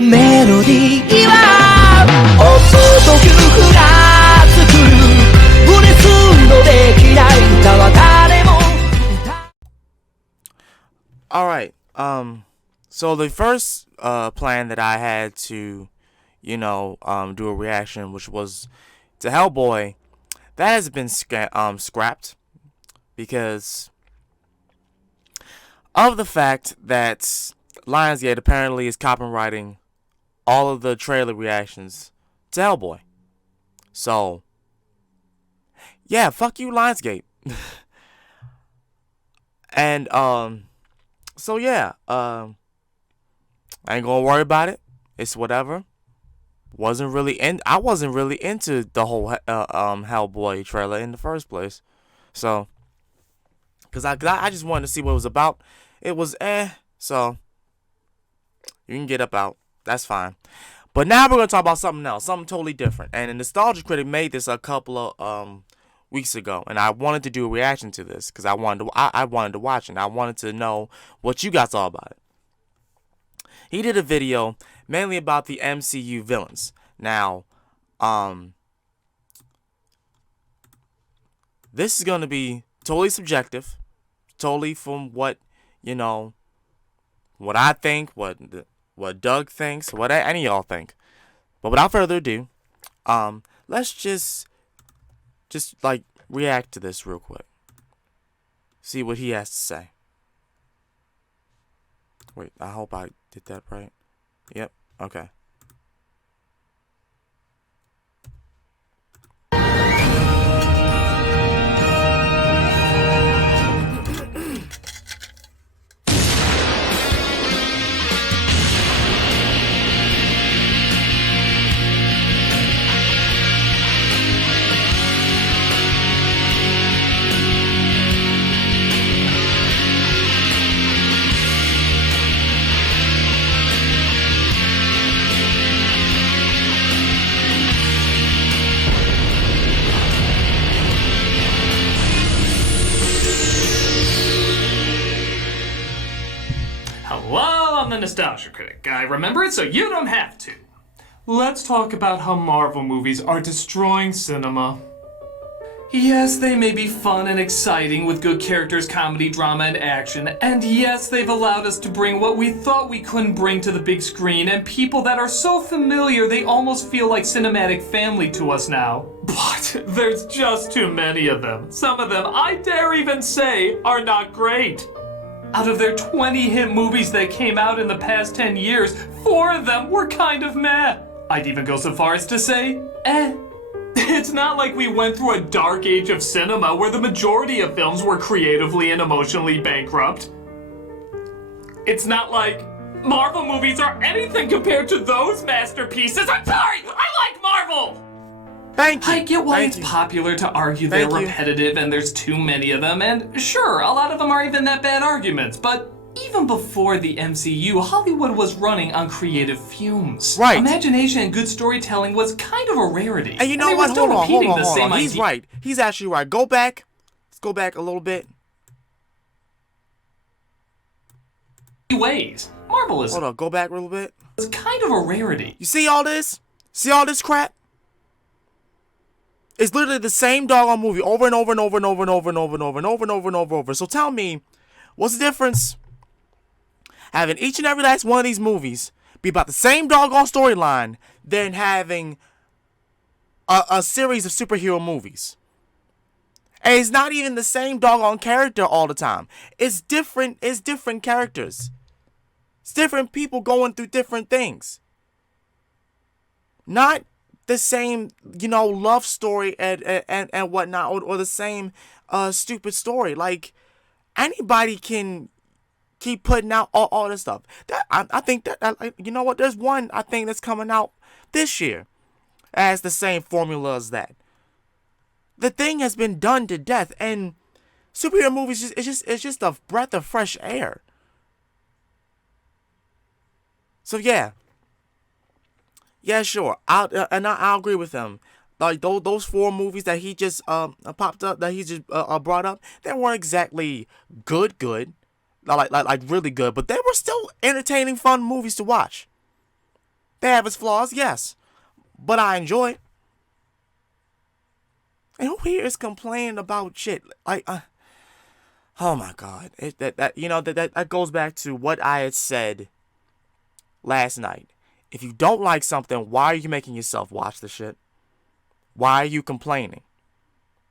メロディーは音と曲が作るブレスのできない歌は誰も。 Alright, so the first plan that I had to, do a reaction, which was to Hellboy, that has been scrapped because of the fact that Lionsgate apparently is copywriting all of the trailer reactions to Hellboy. So, yeah, fuck you, Lionsgate. And, so yeah, I ain't gonna worry about it. It's whatever. I wasn't really into the whole Hellboy trailer in the first place. So, cause I just wanted to see what it was about. It was so you can get up out. That's fine. But now we're gonna talk about something else, something totally different. And the Nostalgia Critic made this a couple of weeks ago, and I wanted to do a reaction to this because I wanted to watch it, and I wanted to know what you guys thought about it. He did a video mainly about the MCU villains. Now, this is going to be totally subjective, totally from what I think, what Doug thinks, what any of y'all think. But without further ado, let's just like react to this real quick. See what he has to say. Wait, I hope I did that right. Yep, okay. Hello, I'm the Nostalgia Critic. I remember it so you don't have to. Let's talk about how Marvel movies are destroying cinema. Yes, they may be fun and exciting with good characters, comedy, drama, and action. And yes, they've allowed us to bring what we thought we couldn't bring to the big screen and people that are so familiar they almost feel like cinematic family to us now. But there's just too many of them. Some of them, I dare even say, are not great. Out of their 20 hit movies that came out in the past 10 years, 4 of them were kind of meh. I'd even go so far as to say, It's not like we went through a dark age of cinema where the majority of films were creatively and emotionally bankrupt. It's not like Marvel movies are anything compared to those masterpieces. I'm sorry! I like Marvel! Thank you. I get why it's popular to argue they're repetitive and there's too many of them, and sure, a lot of them are even that bad arguments, but even before the MCU, Hollywood was running on creative fumes. Right. Imagination and good storytelling was kind of a rarity. And you know what? Hold on. He's right. He's actually right. Go back. Let's go back a little bit. Ways. Marvel is... Hold on. Go back a little bit. It's kind of a rarity. You see all this? See all this crap? It's literally the same doggone movie over and over and over and over and over and over and over and over and over and over and over. So tell me, what's the difference having each and every last one of these movies be about the same doggone storyline than having a series of superhero movies? And it's not even the same doggone character all the time. It's different characters. It's different people going through different things. Not the same, love story and whatnot, or the same stupid story. Like, anybody can keep putting out all this stuff. I think that, you know what? There's one I think that's coming out this year as the same formula as that. The Thing has been done to death, and superhero movies it's just a breath of fresh air. So yeah. Yeah, sure. I'll agree with him. Like those 4 movies that he just popped up, that he just brought up, they weren't exactly good, like really good, but they were still entertaining, fun movies to watch. They have its flaws, yes. But I enjoy it. And who here is complaining about shit? Like, oh my God. That goes back to what I had said last night. If you don't like something, why are you making yourself watch the shit? Why are you complaining?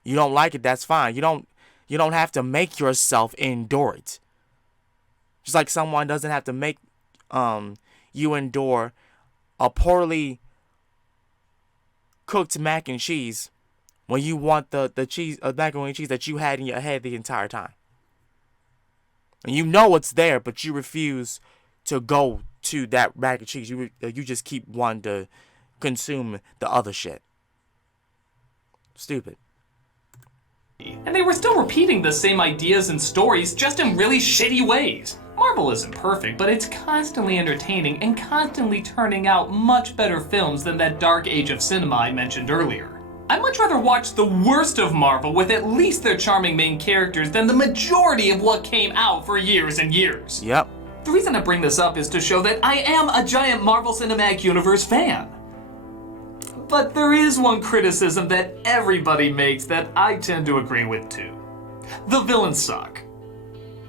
You don't like it, that's fine. You don't have to make yourself endure it. Just like someone doesn't have to make you endure a poorly cooked mac and cheese when you want the cheese macaroni and cheese that you had in your head the entire time. And you know it's there, but you refuse to go to that mac and cheese. You just keep wanting to consume the other shit. Stupid. And they were still repeating the same ideas and stories, just in really shitty ways. Marvel isn't perfect, but it's constantly entertaining and constantly turning out much better films than that dark age of cinema I mentioned earlier. I'd much rather watch the worst of Marvel with at least their charming main characters than the majority of what came out for years and years. Yep. The reason I bring this up is to show that I am a giant Marvel Cinematic Universe fan. But there is one criticism that everybody makes that I tend to agree with too. The villains suck.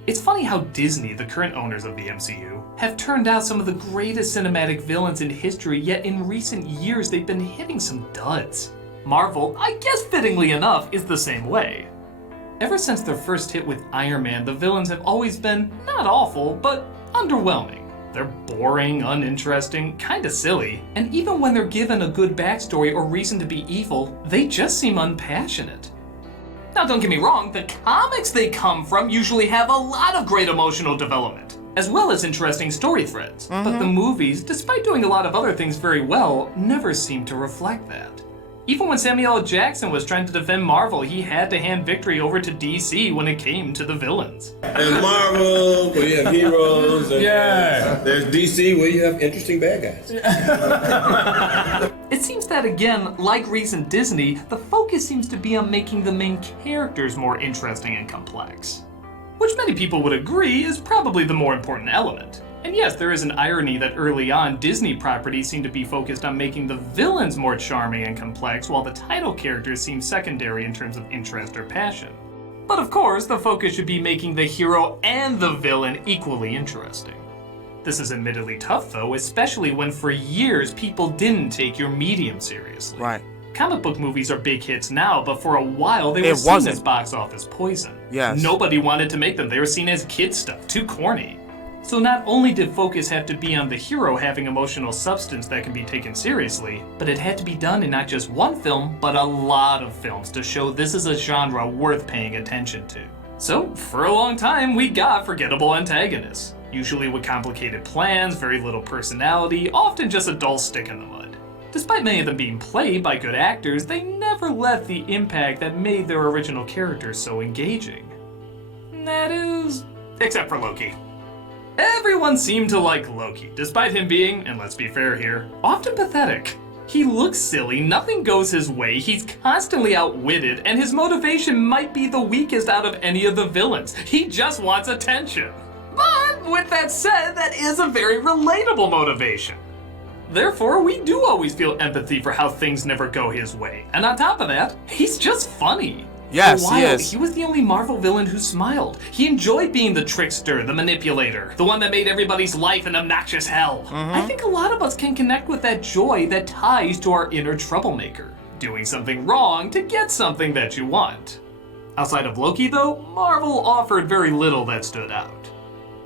It's funny how Disney, the current owners of the MCU, have turned out some of the greatest cinematic villains in history, yet in recent years they've been hitting some duds. Marvel, I guess fittingly enough, is the same way. Ever since their first hit with Iron Man, the villains have always been not awful, but underwhelming. They're boring, uninteresting, kinda silly, and even when they're given a good backstory or reason to be evil, they just seem unpassionate. Now don't get me wrong, the comics they come from usually have a lot of great emotional development, as well as interesting story threads. But the movies, despite doing a lot of other things very well, never seem to reflect that. Even when Samuel L. Jackson was trying to defend Marvel, he had to hand victory over to DC when it came to the villains. There's Marvel, where you have heroes, and there's DC, where you have interesting bad guys. It seems that again, like recent Disney, the focus seems to be on making the main characters more interesting and complex. Which many people would agree is probably the more important element. And yes, there is an irony that early on, Disney properties seem to be focused on making the villains more charming and complex, while the title characters seem secondary in terms of interest or passion. But of course, the focus should be making the hero and the villain equally interesting. This is admittedly tough though, especially when for years people didn't take your medium seriously. Right. Comic book movies are big hits now, but for a while they were seen as box office poison. Yes. Nobody wanted to make them, they were seen as kid stuff, too corny. So not only did focus have to be on the hero having emotional substance that can be taken seriously, but it had to be done in not just one film, but a lot of films to show this is a genre worth paying attention to. So, for a long time, we got forgettable antagonists. Usually with complicated plans, very little personality, often just a dull stick in the mud. Despite many of them being played by good actors, they never left the impact that made their original characters so engaging. That is, except for Loki. Everyone seemed to like Loki, despite him being, and let's be fair here, often pathetic. He looks silly, nothing goes his way, he's constantly outwitted, and his motivation might be the weakest out of any of the villains. He just wants attention. But with that said, that is a very relatable motivation. Therefore, we do always feel empathy for how things never go his way. And on top of that, he's just funny. Yes, For a while, he is. He was the only Marvel villain who smiled. He enjoyed being the trickster, the manipulator, the one that made everybody's life an obnoxious hell. I think a lot of us can connect with that joy that ties to our inner troublemaker. Doing something wrong to get something that you want. Outside of Loki though, Marvel offered very little that stood out.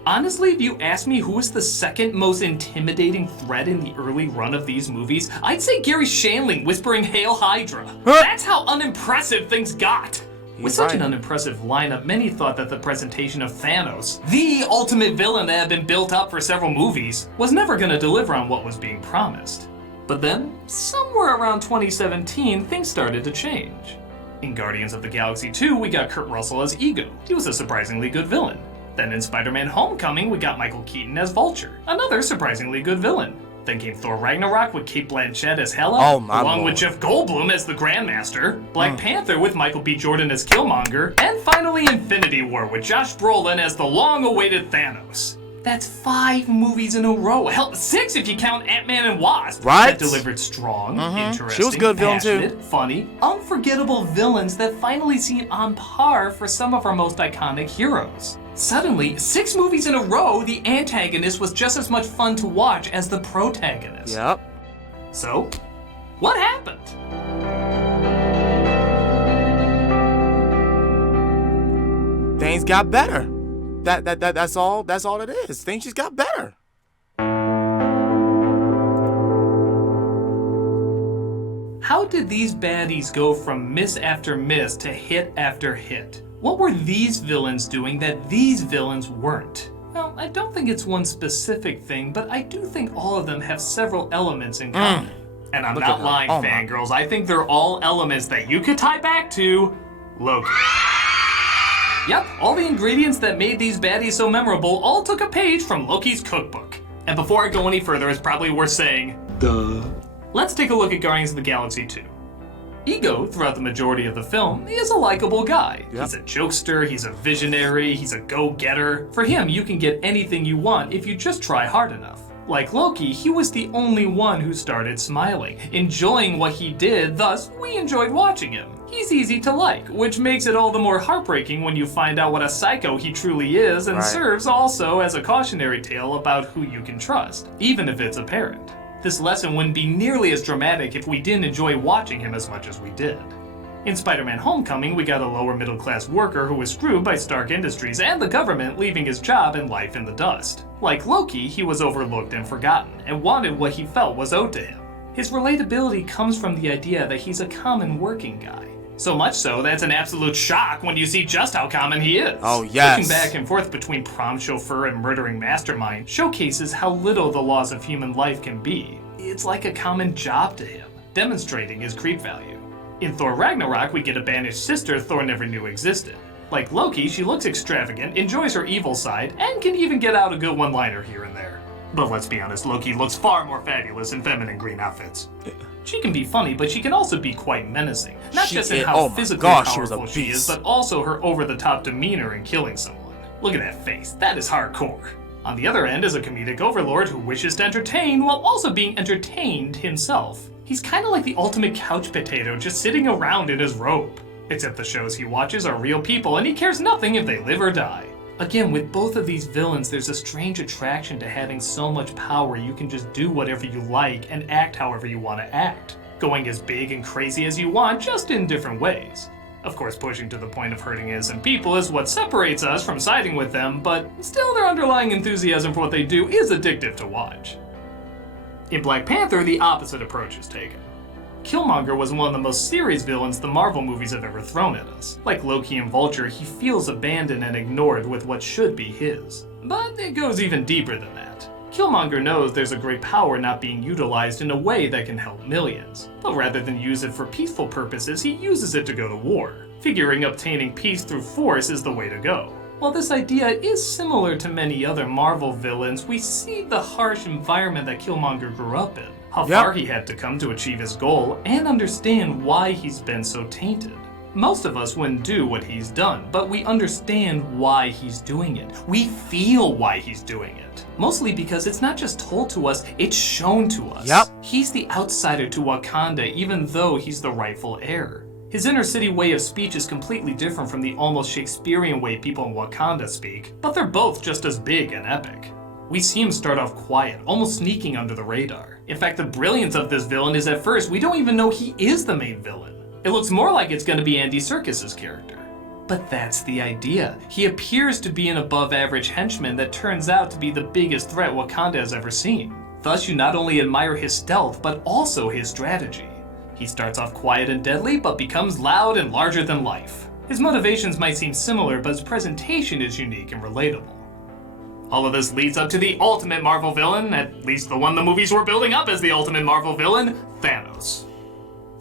Honestly, if you ask me who was the second most intimidating threat in the early run of these movies, I'd say Gary Shandling whispering "Hail Hydra." That's how unimpressive things got. With such an unimpressive lineup, many thought that the presentation of Thanos, the ultimate villain that had been built up for several movies, was never going to deliver on what was being promised. But then, somewhere around 2017, things started to change. In Guardians of the Galaxy 2, we got Kurt Russell as Ego. He was a surprisingly good villain. Then in Spider-Man Homecoming, we got Michael Keaton as Vulture, another surprisingly good villain. Then came Thor Ragnarok with Cate Blanchett as Hela, along with Jeff Goldblum as the Grandmaster, Black Panther with Michael B. Jordan as Killmonger, and finally Infinity War with Josh Brolin as the long-awaited Thanos. That's 5 movies in a row. Hell, 6 if you count Ant-Man and Wasp. Right? That delivered strong, interesting, She was a good villain, too. passionate, funny, unforgettable villains that finally seem on par for some of our most iconic heroes. Suddenly, 6 movies in a row, the antagonist was just as much fun to watch as the protagonist. Yep. So, what happened? Things got better. That's all it is. Things just got better. How did these baddies go from miss after miss to hit after hit? What were these villains doing that these villains weren't? Well, I don't think it's one specific thing, but I do think all of them have several elements in common. And I'm not lying, fangirls. I think they're all elements that you could tie back to Loki. Yep, all the ingredients that made these baddies so memorable all took a page from Loki's cookbook. And before I go any further, it's probably worth saying, duh. Let's take a look at Guardians of the Galaxy 2. Ego, throughout the majority of the film, is a likable guy. Yep. He's a jokester, he's a visionary, he's a go-getter. For him, you can get anything you want if you just try hard enough. Like Loki, he was the only one who started smiling, enjoying what he did, thus we enjoyed watching him. He's easy to like, which makes it all the more heartbreaking when you find out what a psycho he truly is, and serves also as a cautionary tale about who you can trust, even if it's a parent. This lesson wouldn't be nearly as dramatic if we didn't enjoy watching him as much as we did. In Spider-Man Homecoming, we got a lower middle class worker who was screwed by Stark Industries and the government, leaving his job and life in the dust. Like Loki, he was overlooked and forgotten, and wanted what he felt was owed to him. His relatability comes from the idea that he's a common working guy. So much so that it's an absolute shock when you see just how common he is. Oh, yes. Switching back and forth between prom chauffeur and murdering mastermind showcases how little the loss of human life can be. It's like a common job to him, demonstrating his creep value. In Thor Ragnarok, we get a banished sister Thor never knew existed. Like Loki, she looks extravagant, enjoys her evil side, and can even get out a good one-liner here and there. But let's be honest, Loki looks far more fabulous in feminine green outfits. She can be funny, but she can also be quite menacing. Not just in how physically powerful she is, but also her over-the-top demeanor in killing someone. Look at that face, that is hardcore. On the other end is a comedic overlord who wishes to entertain while also being entertained himself. He's kind of like the ultimate couch potato, just sitting around in his robe. Except the shows he watches are real people and he cares nothing if they live or die. Again, with both of these villains, there's a strange attraction to having so much power you can just do whatever you like and act however you want to act. Going as big and crazy as you want, just in different ways. Of course, pushing to the point of hurting innocent people is what separates us from siding with them, but still their underlying enthusiasm for what they do is addictive to watch. In Black Panther, the opposite approach is taken. Killmonger was one of the most serious villains the Marvel movies have ever thrown at us. Like Loki and Vulture, he feels abandoned and ignored with what should be his. But it goes even deeper than that. Killmonger knows there's a great power not being utilized in a way that can help millions. But rather than use it for peaceful purposes, he uses it to go to war, figuring obtaining peace through force is the way to go. While this idea is similar to many other Marvel villains, we see the harsh environment that Killmonger grew up in, how far he had to come to achieve his goal, and understand why he's been so tainted. Most of us wouldn't do what he's done, but we understand why he's doing it. We feel why he's doing it. Mostly because it's not just told to us, it's shown to us. He's the outsider to Wakanda, even though he's the rightful heir. His inner city way of speech is completely different from the almost Shakespearean way people in Wakanda speak, but they're both just as big and epic. We see him start off quiet, almost sneaking under the radar. In fact, the brilliance of this villain is at first we don't even know he is the main villain. It looks more like it's going to be Andy Serkis's character. But that's the idea. He appears to be an above-average henchman that turns out to be the biggest threat Wakanda has ever seen. Thus, you not only admire his stealth, but also his strategy. He starts off quiet and deadly, but becomes loud and larger than life. His motivations might seem similar, but his presentation is unique and relatable. All of this leads up to the ultimate Marvel villain, at least the one the movies were building up as the ultimate Marvel villain, Thanos.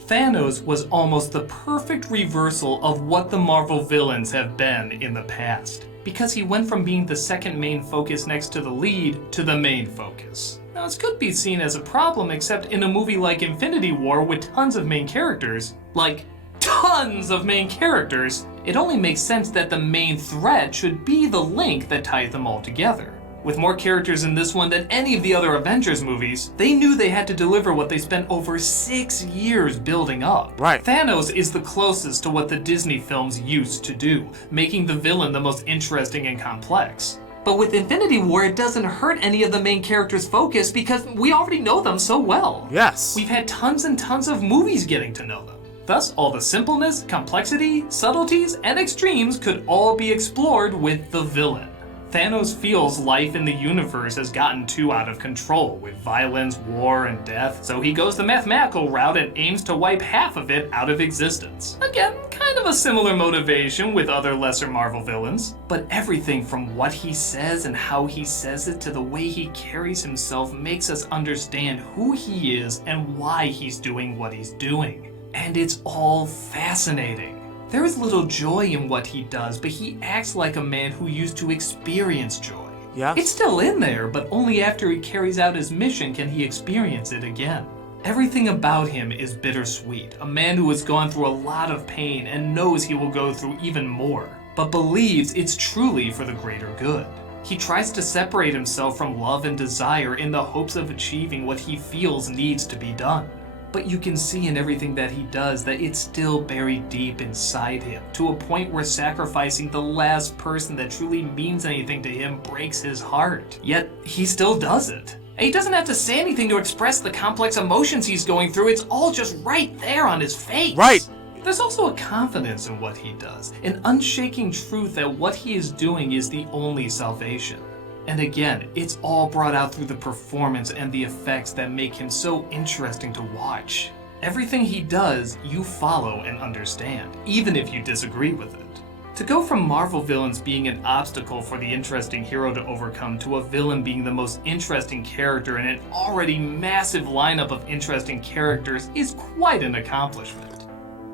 Thanos was almost the perfect reversal of what the Marvel villains have been in the past, because he went from being the second main focus next to the lead to the main focus. Now, this could be seen as a problem, except in a movie like Infinity War with tons of main characters, like tons of main characters, it only makes sense that the main thread should be the link that ties them all together. With more characters in this one than any of the other Avengers movies, they knew they had to deliver what they spent over 6 years building up. Right. Thanos is the closest to what the Disney films used to do, making the villain the most interesting and complex. But with Infinity War, it doesn't hurt any of the main characters' focus because we already know them so well. Yes. We've had tons and tons of movies getting to know them. Thus, all the simpleness, complexity, subtleties, and extremes could all be explored with the villain. Thanos feels life in the universe has gotten too out of control with violence, war, and death, so he goes the mathematical route and aims to wipe half of it out of existence. Again, kind of a similar motivation with other lesser Marvel villains, but everything from what he says and how he says it to the way he carries himself makes us understand who he is and why he's doing what he's doing. And it's all fascinating. There is little joy in what he does, but he acts like a man who used to experience joy. Yeah. It's still in there, but only after he carries out his mission can he experience it again. Everything about him is bittersweet, a man who has gone through a lot of pain and knows he will go through even more, but believes it's truly for the greater good. He tries to separate himself from love and desire in the hopes of achieving what he feels needs to be done. But you can see in everything that he does that it's still buried deep inside him, to a point where sacrificing the last person that truly means anything to him breaks his heart. Yet, he still does it. And he doesn't have to say anything to express the complex emotions he's going through, it's all just right there on his face. Right. There's also a confidence in what he does, an unshaking truth that what he is doing is the only salvation. And again, it's all brought out through the performance and the effects that make him so interesting to watch. Everything he does, you follow and understand, even if you disagree with it. To go from Marvel villains being an obstacle for the interesting hero to overcome to a villain being the most interesting character in an already massive lineup of interesting characters is quite an accomplishment.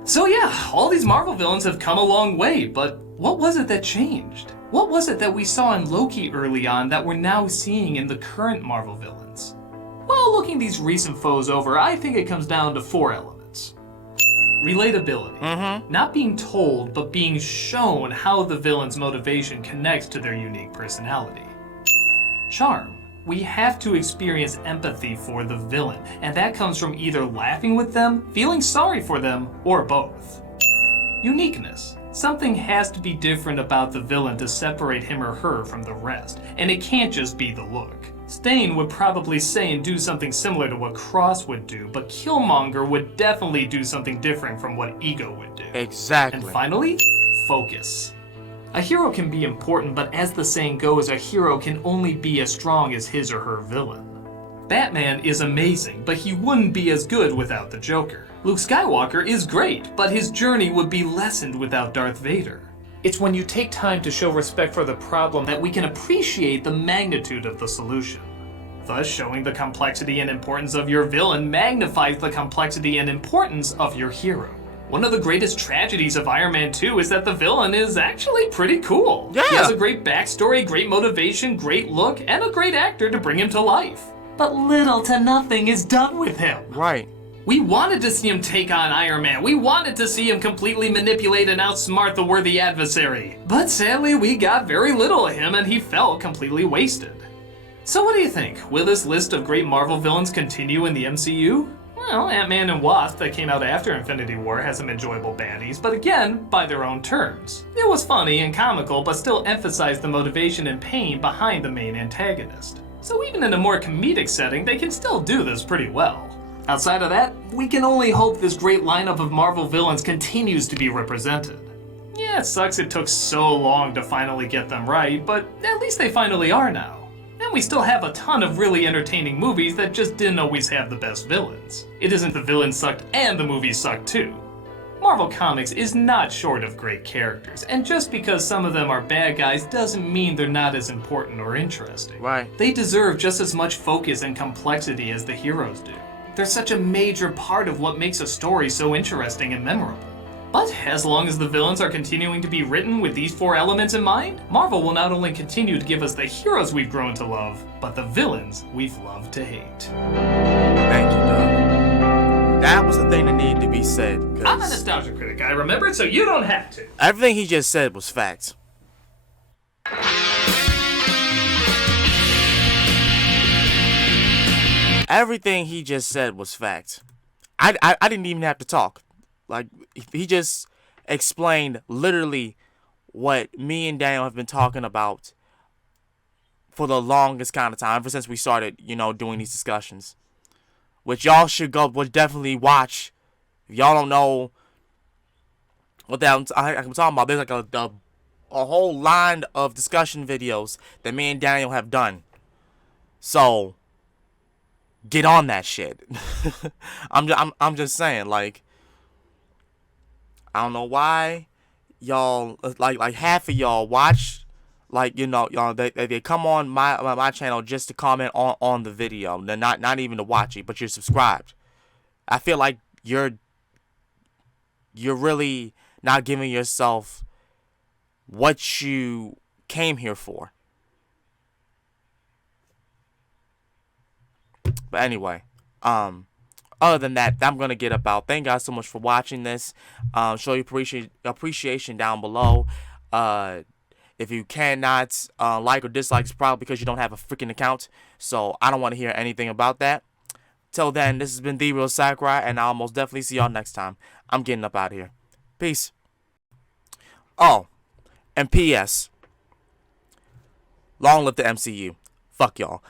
So yeah, all these Marvel villains have come a long way, but what was it that changed? What was it that we saw in Loki early on that we're now seeing in the current Marvel villains? Well, looking these recent foes over, I think it comes down to 4 elements. Relatability. Not being told, but being shown how the villain's motivation connects to their unique personality. Charm. We have to experience empathy for the villain, and that comes from either laughing with them, feeling sorry for them, or both. Uniqueness. Something has to be different about the villain to separate him or her from the rest, and it can't just be the look. Stain would probably say and do something similar to what Cross would do, but Killmonger would definitely do something different from what Ego would do. Exactly. And finally, focus. A hero can be important, but as the saying goes, a hero can only be as strong as his or her villain. Batman is amazing, but he wouldn't be as good without the Joker. Luke Skywalker is great, but his journey would be lessened without Darth Vader. It's when you take time to show respect for the problem that we can appreciate the magnitude of the solution. Thus, showing the complexity and importance of your villain magnifies the complexity and importance of your hero. One of the greatest tragedies of Iron Man 2 is that the villain is actually pretty cool. Yeah. He has a great backstory, great motivation, great look, and a great actor to bring him to life. But little to nothing is done with him. Right. We wanted to see him take on Iron Man. We wanted to see him completely manipulate and outsmart the worthy adversary. But sadly, we got very little of him and he felt completely wasted. So what do you think? Will this list of great Marvel villains continue in the MCU? Well, Ant-Man and Wasp that came out after Infinity War has some enjoyable baddies, but again, by their own terms. It was funny and comical, but still emphasized the motivation and pain behind the main antagonist. So even in a more comedic setting, they can still do this pretty well. Outside of that, we can only hope this great lineup of Marvel villains continues to be represented. Yeah, it sucks it took so long to finally get them right, but at least they finally are now. And we still have a ton of really entertaining movies that just didn't always have the best villains. It isn't the villains sucked and the movies sucked too. Marvel Comics is not short of great characters, and just because some of them are bad guys doesn't mean they're not as important or interesting. Right. They deserve just as much focus and complexity as the heroes do. They're such a major part of what makes a story so interesting and memorable. But as long as the villains are continuing to be written with these 4 elements in mind, Marvel will not only continue to give us the heroes we've grown to love, but the villains we've loved to hate. Thank you, Doug. That was the thing that needed to be said. I'm a nostalgia critic. I remember it, so you don't have to. Everything he just said was facts. Everything he just said was fact. I didn't even have to talk. Like, he just explained literally what me and Daniel have been talking about for the longest kind of time, ever since we started, doing these discussions. Which y'all should would definitely watch. If y'all don't know what I'm talking about, there's like a whole line of discussion videos that me and Daniel have done. So, get on that shit. I'm just saying, like, I don't know why y'all, like half of y'all watch, like, y'all they come on my channel just to comment on the video. They're not even to watch it, but you're subscribed. I feel like you're really not giving yourself what you came here for. But anyway, other than that, I'm gonna get up out. Thank you guys so much for watching this. Show your appreciation down below. If you cannot like or dislike, it's probably because you don't have a freaking account. So I don't want to hear anything about that. Till then, this has been The Real Sakurai, and I'll most definitely see y'all next time. I'm getting up out of here. Peace. Oh, and P.S. Long live the MCU. Fuck y'all.